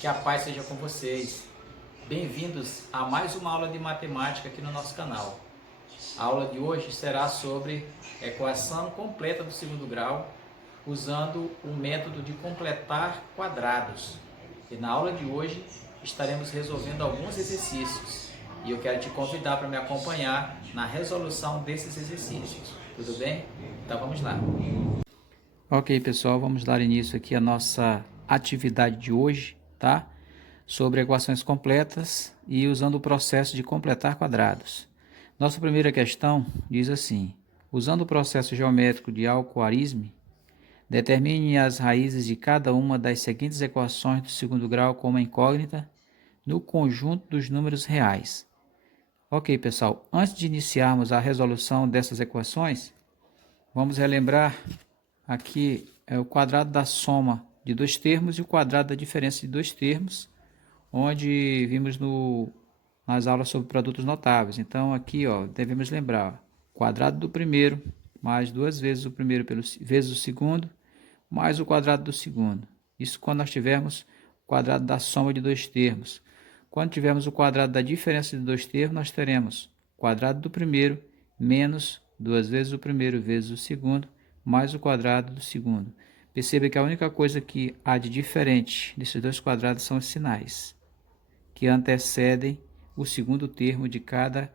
Que a paz seja com vocês. Bem-vindos a mais uma aula de matemática aqui no nosso canal. A aula de hoje será sobre equação completa do segundo grau, usando o método de completar quadrados. E na aula de hoje estaremos resolvendo alguns exercícios. E eu quero te convidar para me acompanhar na resolução desses exercícios. Tudo bem? Então vamos lá. Ok, pessoal, vamos dar início aqui à nossa atividade de hoje, tá? Sobre equações completas e usando o processo de completar quadrados. Nossa primeira questão diz assim: usando o processo geométrico de Al-Khwarizmi, determine as raízes de cada uma das seguintes equações do segundo grau como incógnita no conjunto dos números reais. Ok, pessoal, antes de iniciarmos a resolução dessas equações, vamos relembrar aqui o quadrado da soma de dois termos e o quadrado da diferença de dois termos, onde vimos nas aulas sobre produtos notáveis. Então aqui devemos lembrar o quadrado do primeiro mais duas vezes o primeiro vezes o segundo mais o quadrado do segundo. Isso quando nós tivermos o quadrado da soma de dois termos. Quando tivermos o quadrado da diferença de dois termos, nós teremos o quadrado do primeiro menos duas vezes o primeiro vezes o segundo mais o quadrado do segundo. Perceba que a única coisa que há de diferente desses dois quadrados são os sinais, que antecedem o segundo termo de cada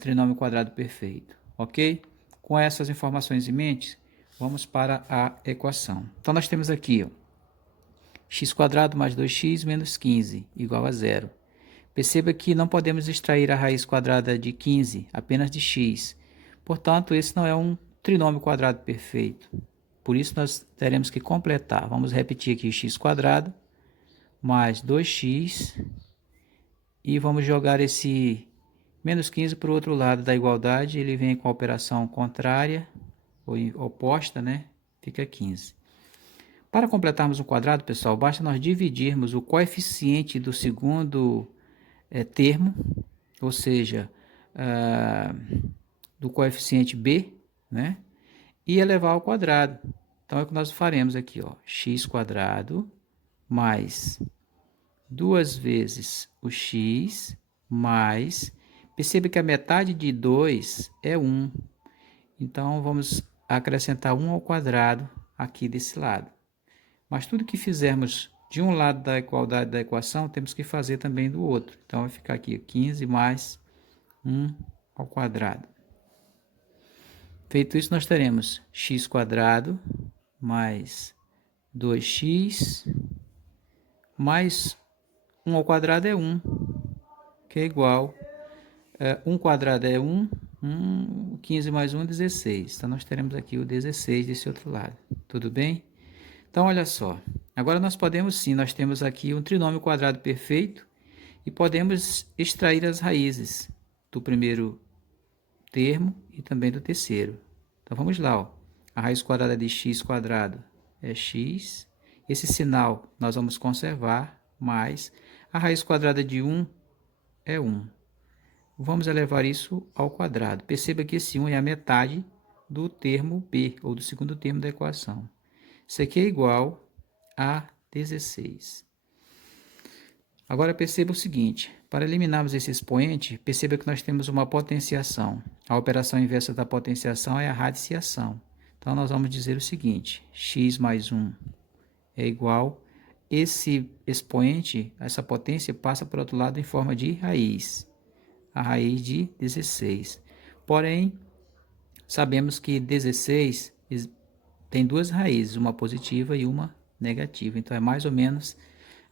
trinômio quadrado perfeito. Ok? Com essas informações em mente, vamos para a equação. Então, nós temos aqui x² mais 2x menos 15 igual a zero. Perceba que não podemos extrair a raiz quadrada de 15, apenas de x. Portanto, esse não é um trinômio quadrado perfeito. Por isso, nós teremos que completar. Vamos repetir aqui x² mais 2x e vamos jogar esse menos 15 para o outro lado da igualdade. Ele vem com a operação contrária, ou oposta, né? Fica 15. Para completarmos um quadrado, pessoal, basta nós dividirmos o coeficiente do segundo termo, ou seja, do coeficiente b, né? E elevar ao quadrado. Então, é o que nós faremos aqui, x² mais duas vezes o x mais... Perceba que a metade de 2 é 1. Então, vamos acrescentar 1 ao quadrado aqui desse lado. Mas tudo que fizermos de um lado da igualdade da equação, temos que fazer também do outro. Então, vai ficar aqui 15 mais 1 ao quadrado. Feito isso, nós teremos x² mais 2x mais 1 ao quadrado é 1, que é igual... 1 quadrado é 1, 15 mais 1 é 16. Então, nós teremos aqui o 16 desse outro lado. Tudo bem? Então, olha só. Agora, nós podemos sim, nós temos aqui um trinômio quadrado perfeito e podemos extrair as raízes do primeiro termo e também do terceiro. Então, vamos lá. A raiz quadrada de x² é x. Esse sinal nós vamos conservar, mais a raiz quadrada de 1 é 1. Vamos elevar isso ao quadrado. Perceba que esse 1 é a metade do termo b, ou do segundo termo da equação. Isso aqui é igual a 16. Agora perceba o seguinte, para eliminarmos esse expoente, perceba que nós temos uma potenciação. A operação inversa da potenciação é a radiciação. Então, nós vamos dizer o seguinte, x mais 1 é igual, esse expoente, essa potência, passa para o outro lado em forma de raiz, a raiz de 16. Porém, sabemos que 16 tem duas raízes, uma positiva e uma negativa. Então, é mais ou menos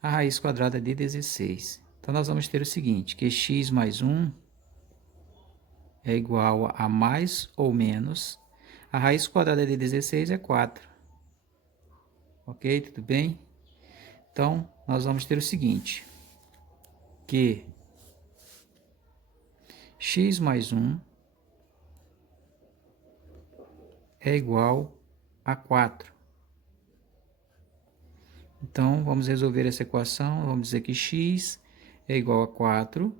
a raiz quadrada de 16. Então, nós vamos ter o seguinte, que x mais 1 é igual a mais ou menos, a raiz quadrada de 16 é 4. Ok? Tudo bem? Então, nós vamos ter o seguinte, que x mais 1 é igual a 4. Então, vamos resolver essa equação. Vamos dizer que x é igual a 4.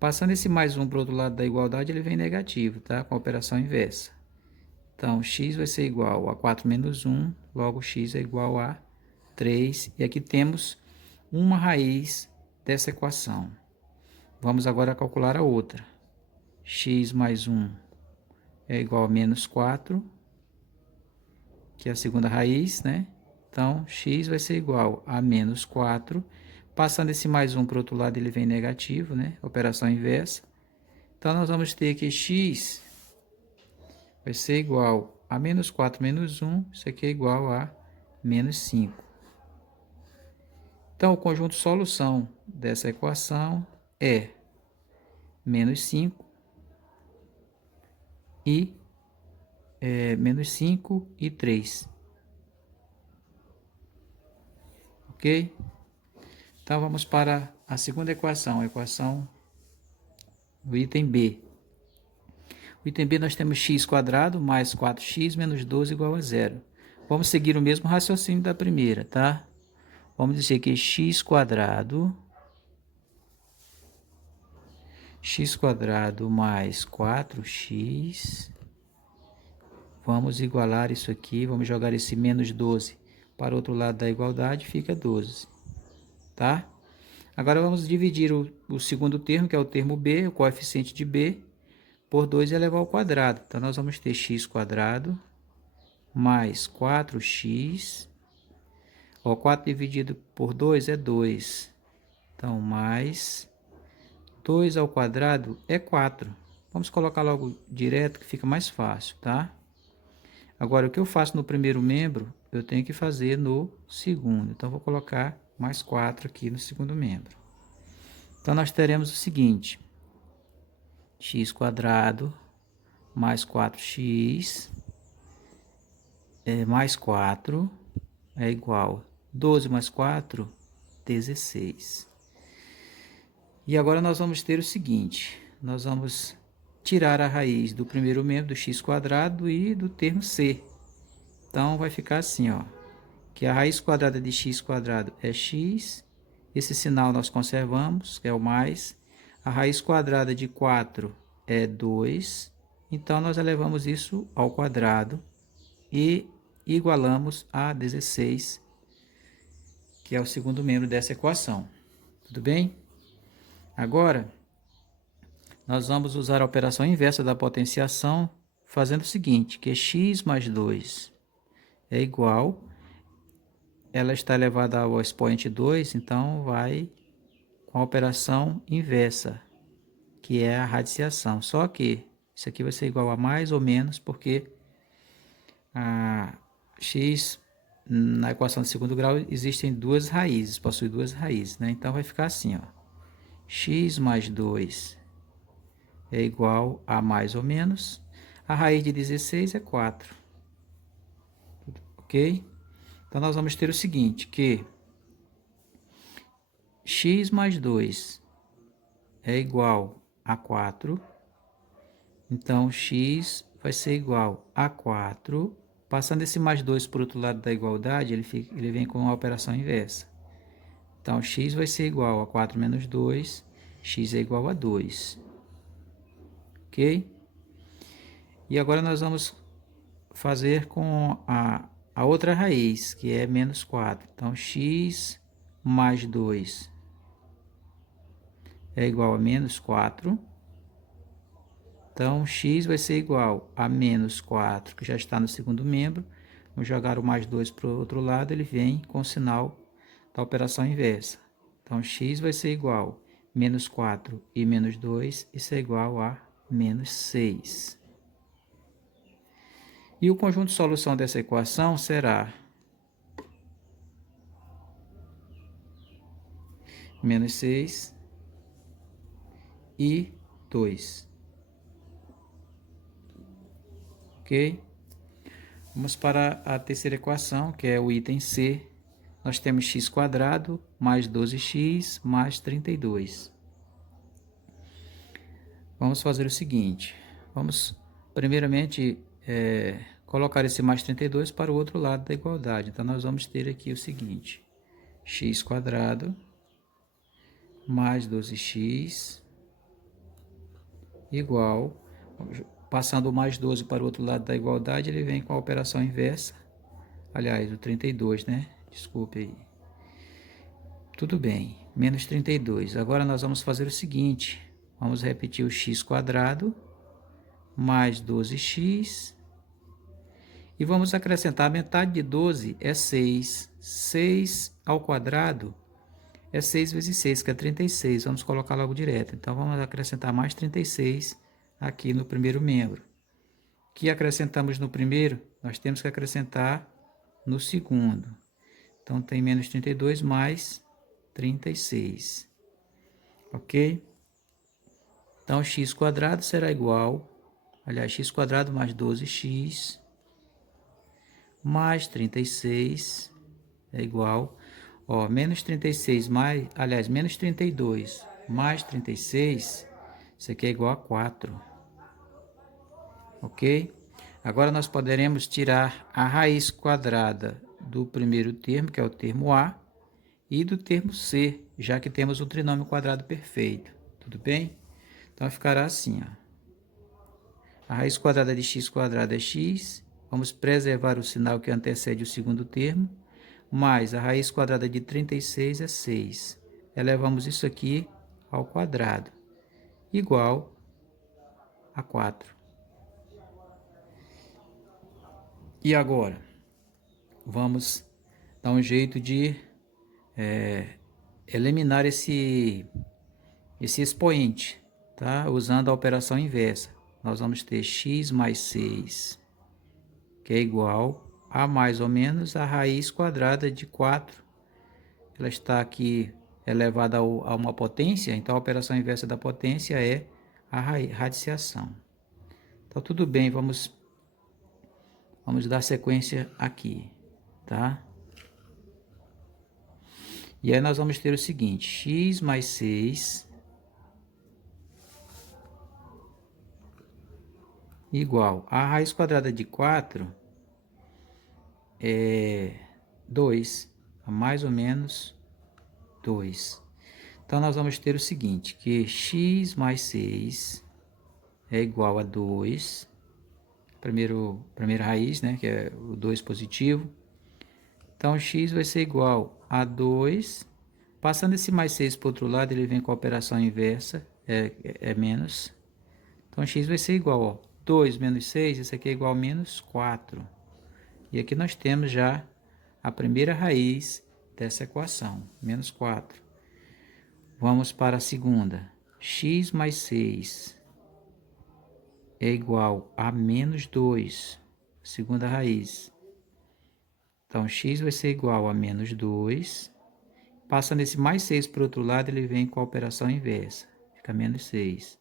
Passando esse mais 1 para o outro lado da igualdade, ele vem negativo, tá? Com a operação inversa. Então, x vai ser igual a 4 menos 1, logo x é igual a 3. E aqui temos uma raiz dessa equação. Vamos agora calcular a outra. X mais 1 é igual a menos 4, que é a segunda raiz, né? Então, x vai ser igual a menos 4. Passando esse mais 1 para o outro lado, ele vem negativo, né? Operação inversa. Então, nós vamos ter que x vai ser igual a menos 4 menos 1. Isso aqui é igual a menos 5. Então, o conjunto solução dessa equação é menos 5 e menos 5 e 3. Ok? Então, vamos para a segunda equação, a equação do item B. No item B nós temos x² mais 4x menos 12 igual a 0. Vamos seguir o mesmo raciocínio da primeira, tá? Vamos dizer que x² mais 4x, vamos igualar isso aqui, vamos jogar esse menos 12 para o outro lado da igualdade, fica 12, tá? Agora vamos dividir o segundo termo, que é o termo b, o coeficiente de b, por 2 elevado ao quadrado. Então, nós vamos ter x² mais 4x, 4 dividido por 2 é 2, então, mais 2 ao quadrado é 4. Vamos colocar logo direto, que fica mais fácil, tá? Agora, o que eu faço no primeiro membro, eu tenho que fazer no segundo. Então, vou colocar mais 4 aqui no segundo membro. Então, nós teremos o seguinte: x² mais 4x mais 4 é igual a 12 mais 4, 16. E agora nós vamos ter o seguinte: nós vamos tirar a raiz do primeiro membro do x² e do termo c. Então, vai ficar assim, ó, que a raiz quadrada de x² é x, esse sinal nós conservamos, que é o mais. A raiz quadrada de 4 é 2, então nós elevamos isso ao quadrado e igualamos a 16, que é o segundo membro dessa equação. Tudo bem? Agora, nós vamos usar a operação inversa da potenciação, fazendo o seguinte, que x mais 2 é igual, ela está elevada ao expoente 2, então vai com a operação inversa, que é a radiciação. Só que isso aqui vai ser igual a mais ou menos, porque a x na equação de segundo grau existem duas raízes, possui duas raízes, né? Então vai ficar assim, ó, x mais 2 é igual a mais ou menos, a raiz de 16 é 4, ok? Então nós vamos ter o seguinte, que x mais 2 é igual a 4, então x vai ser igual a 4, passando esse mais 2 para o outro lado da igualdade, ele vem com a operação inversa. Então, x vai ser igual a 4 menos 2, x é igual a 2. Ok? E agora nós vamos fazer com a outra raiz, que é menos 4. Então, x mais 2 é igual a menos 4. Então, x vai ser igual a menos 4, que já está no segundo membro. Vamos jogar o mais 2 para o outro lado, ele vem com o sinal da operação inversa. Então, x vai ser igual a menos 4 e menos 2, isso é igual a menos 6. E o conjunto de solução dessa equação será menos 6 e 2. Ok? Vamos para a terceira equação, que é o item C. Nós temos x² mais 12x mais 32. Vamos fazer o seguinte. Vamos, primeiramente, colocar esse mais 32 para o outro lado da igualdade. Então, nós vamos ter aqui o seguinte. x² mais 12x igual... Passando o mais 12 para o outro lado da igualdade, ele vem com a operação inversa. Aliás, o 32, né? Desculpe aí. Tudo bem, menos 32. Agora nós vamos fazer o seguinte, vamos repetir o x² mais 12x, e vamos acrescentar, metade de 12 é 6. 6 ao quadrado é 6 vezes 6, que é 36. Vamos colocar logo direto. Então, vamos acrescentar mais 36 aqui no primeiro membro. O que acrescentamos no primeiro, nós temos que acrescentar no segundo. Então, tem menos 32 mais 36. Ok? Então, x² será igual, aliás, x² mais 12x mais 36 é igual, ó, menos 36 mais, aliás, menos 32 mais 36, isso aqui é igual a 4. Ok? Agora nós poderemos tirar a raiz quadrada do primeiro termo, que é o termo A, e do termo C, já que temos um trinômio quadrado perfeito. Tudo bem? Então ficará assim, ó. A raiz quadrada de x² é x. Vamos preservar o sinal que antecede o segundo termo, mais a raiz quadrada de 36 é 6. Elevamos isso aqui ao quadrado, igual a 4. E agora, vamos dar um jeito de eliminar esse expoente, tá? Usando a operação inversa. Nós vamos ter x mais 6, que é igual a mais ou menos a raiz quadrada de 4. Ela está aqui elevada a uma potência, então a operação inversa da potência é a radiciação. Então tudo bem, vamos dar sequência aqui, tá? E aí nós vamos ter o seguinte, x mais 6 igual a raiz quadrada de 4 é 2, mais ou menos 2. Então, nós vamos ter o seguinte, que x mais 6 é igual a 2, primeira raiz, né, que é o 2 positivo. Então, x vai ser igual a 2. Passando esse mais 6 para o outro lado, ele vem com a operação inversa, é menos. Então, x vai ser igual, ó, 2 menos 6, isso aqui é igual a menos 4. E aqui nós temos já a primeira raiz dessa equação, menos 4. Vamos para a segunda. X mais 6 é igual a menos 2, segunda raiz. Então, x vai ser igual a menos 2. Passando esse mais 6 para o outro lado, ele vem com a operação inversa. Fica menos 6.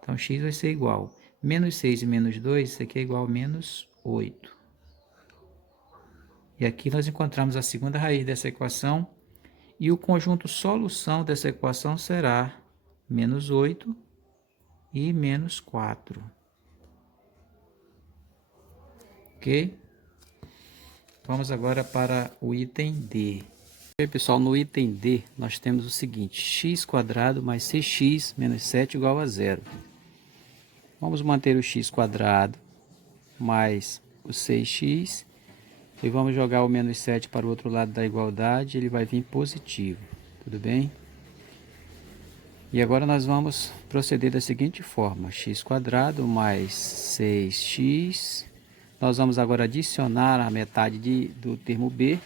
Então, x vai ser igual a menos 6 e menos 2, isso aqui é igual a menos 8. E aqui nós encontramos a segunda raiz dessa equação. E o conjunto solução dessa equação será menos 8 e menos 4. Ok? Vamos agora para o item D. Ok, pessoal, no item D nós temos o seguinte, x² mais 6x menos 7 igual a 0. Vamos manter o x² mais o 6x e vamos jogar o menos 7 para o outro lado da igualdade, ele vai vir positivo, tudo bem? E agora nós vamos proceder da seguinte forma, x² mais 6x, nós vamos agora adicionar a metade do termo b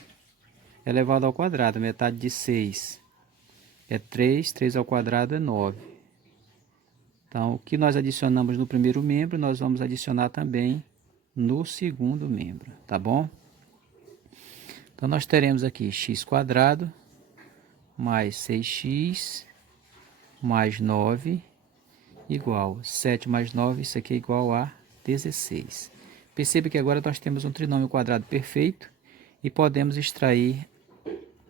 elevado ao quadrado, metade de 6 é 3, 3 ao quadrado é 9. Então, o que nós adicionamos no primeiro membro, nós vamos adicionar também no segundo membro, tá bom? Então, nós teremos aqui x² mais 6x mais 9 igual 7 mais 9, isso aqui é igual a 16. Perceba que agora nós temos um trinômio quadrado perfeito e podemos extrair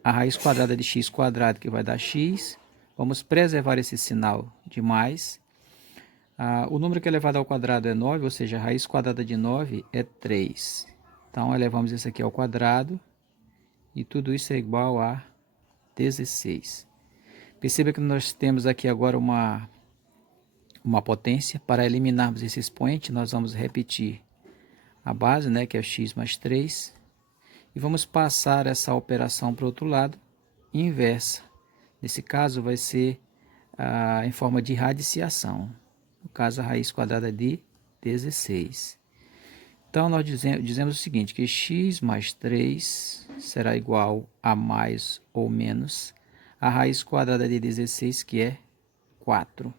a raiz quadrada de x², que vai dar x. Vamos preservar esse sinal de mais. O número que é elevado ao quadrado é 9, ou seja, a raiz quadrada de 9 é 3. Então, elevamos isso aqui ao quadrado e tudo isso é igual a 16. Perceba que nós temos aqui agora uma potência. Para eliminarmos esse expoente, nós vamos repetir a base, né, que é x mais 3. E vamos passar essa operação para o outro lado, inversa. Nesse caso, vai ser em forma de radiciação. No caso, a raiz quadrada de 16. Então, nós dizemos o seguinte, que x mais 3 será igual a mais ou menos a raiz quadrada de 16, que é 4.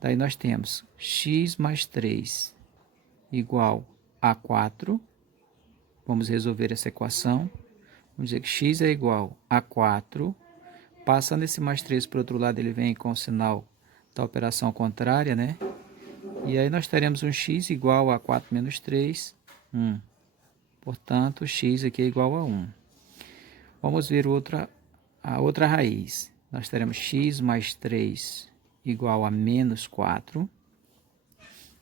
Daí nós temos x mais 3 igual a 4. Vamos resolver essa equação. Vamos dizer que x é igual a 4. Passando esse mais 3 para o outro lado, ele vem com o sinal da operação contrária, né? E aí nós teremos um x igual a 4 menos 3, 1. Portanto, x aqui é igual a 1. Vamos ver a outra raiz. Nós teremos x mais 3 igual a menos 4.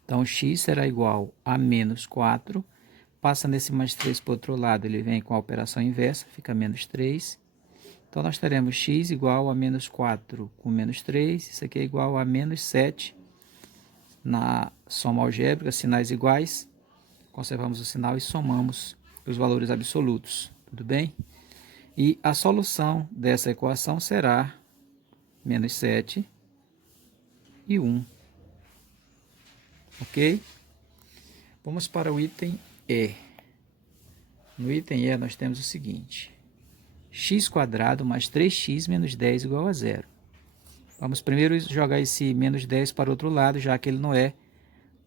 Então, x será igual a menos 4. Passando esse mais 3 para o outro lado, ele vem com a operação inversa, fica menos 3. Então, nós teremos x igual a menos 4 com menos 3. Isso aqui é igual a menos 7. Na soma algébrica, sinais iguais, conservamos o sinal e somamos os valores absolutos, tudo bem? E a solução dessa equação será menos 7 e 1, ok? Vamos para o item E. No item E nós temos o seguinte, x² mais 3x menos 10 igual a 0. Vamos primeiro jogar esse menos 10 para o outro lado, já que ele não é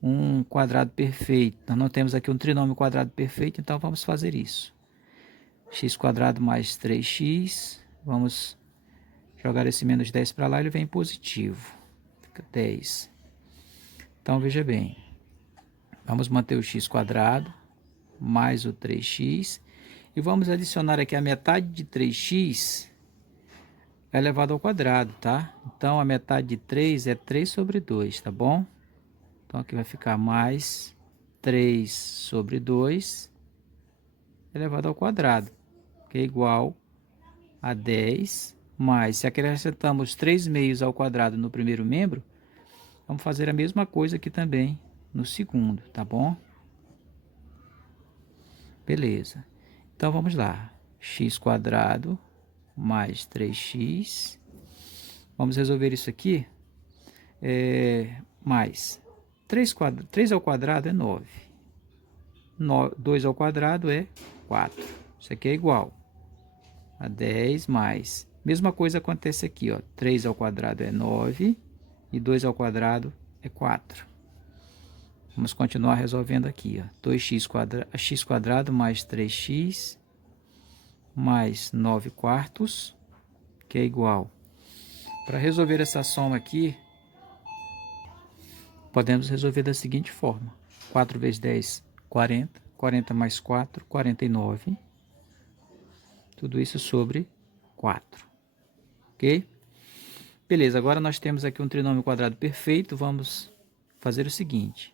um quadrado perfeito. Nós não temos aqui um trinômio quadrado perfeito, então vamos fazer isso. x² mais 3x, vamos jogar esse menos 10 para lá, ele vem positivo, fica 10. Então veja bem, vamos manter o x² mais o 3x, e vamos adicionar aqui a metade de 3x elevado ao quadrado, tá? Então, a metade de 3 é 3 sobre 2, tá bom? Então, aqui vai ficar mais 3 sobre 2 elevado ao quadrado, que é igual a 10, mais, se acrescentamos 3 meios ao quadrado no primeiro membro, vamos fazer a mesma coisa aqui também no segundo, tá bom? Beleza. Então, vamos lá. x² mais 3x. Vamos resolver isso aqui. Mais 3 ao quadrado é 9. 2 ao quadrado é 4. Isso aqui é igual a 10 mais. Mesma coisa acontece aqui, ó. 3 ao quadrado é 9 e 2 ao quadrado é 4. Vamos continuar resolvendo aqui, ó. x² mais 3x mais 9 quartos, que é igual. Para resolver essa soma aqui, podemos resolver da seguinte forma. 4 vezes 10, 40. 40 mais 4, 49. Tudo isso sobre 4. Ok? Beleza, agora nós temos aqui um trinômio quadrado perfeito. Vamos fazer o seguinte.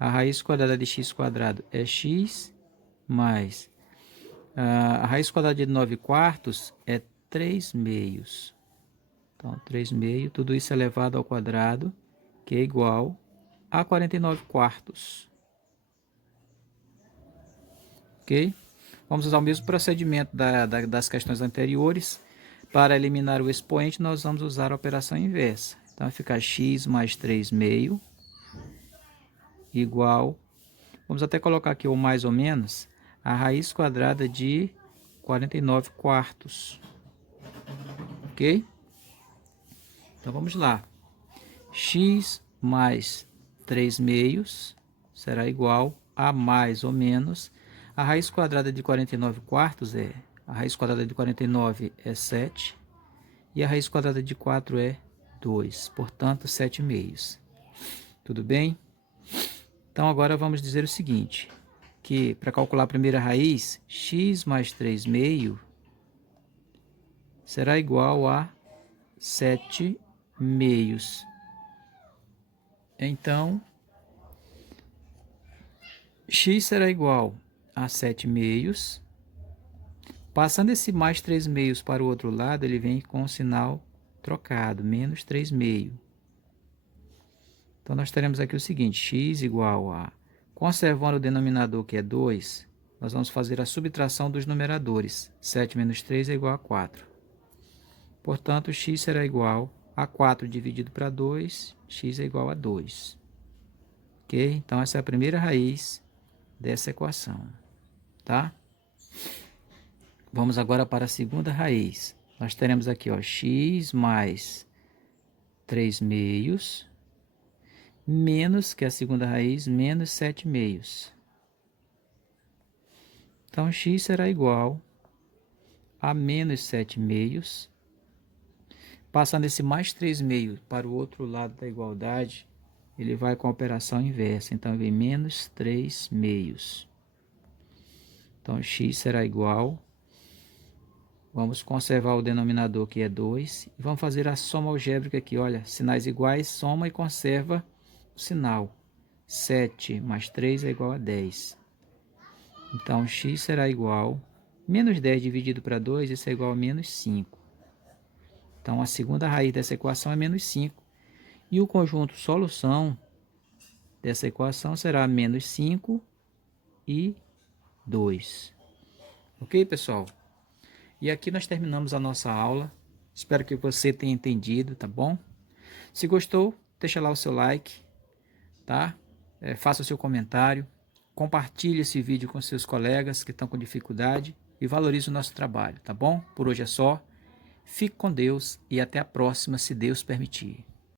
A raiz quadrada de x² é x, mais a raiz quadrada de 9 quartos é 3 meios. Então, 3 meios, tudo isso elevado ao quadrado, que é igual a 49 quartos. Ok? Vamos usar o mesmo procedimento das questões anteriores. Para eliminar o expoente, nós vamos usar a operação inversa. Então, vai ficar x mais 3 meio igual, vamos até colocar aqui o mais ou menos, a raiz quadrada de 49 quartos. Ok? Então, vamos lá. X mais 3 meios será igual a mais ou menos. A raiz quadrada de 49 quartos é... A raiz quadrada de 49 é 7. E a raiz quadrada de 4 é 2. Portanto, 7 meios. Tudo bem? Então, agora vamos dizer o seguinte. Que para calcular a primeira raiz, x mais 3 meio será igual a 7 meios. Então, x será igual a 7 meios. Passando esse mais 3 meios para o outro lado, ele vem com o sinal trocado, menos 3 meio. Então, nós teremos aqui o seguinte, x igual a... Conservando o denominador, que é 2, nós vamos fazer a subtração dos numeradores. 7 menos 3 é igual a 4. Portanto, x será igual a 4 dividido para 2, x é igual a 2. Ok? Então, essa é a primeira raiz dessa equação, tá? Vamos agora para a segunda raiz. Nós teremos aqui, ó, x mais 3 meios, menos, que é a segunda raiz, menos 7 meios. Então, x será igual a menos 7 meios. Passando esse mais 3 meios para o outro lado da igualdade, ele vai com a operação inversa. Então, vem menos 3 meios. Então, x será igual. Vamos conservar o denominador, que é 2. E vamos fazer a soma algébrica aqui. Olha, sinais iguais, soma e conserva o sinal. 7 mais 3 é igual a 10. Então, x será igual. Menos 10 dividido para 2, isso é igual a menos 5. Então, a segunda raiz dessa equação é menos 5. E o conjunto solução dessa equação será menos 5 e 2. Ok, pessoal? E aqui nós terminamos a nossa aula. Espero que você tenha entendido, tá bom? Se gostou, deixa lá o seu like, tá? Faça o seu comentário. Compartilhe esse vídeo com seus colegas que estão com dificuldade e valorize o nosso trabalho, tá bom? Por hoje é só. Fique com Deus e até a próxima, se Deus permitir.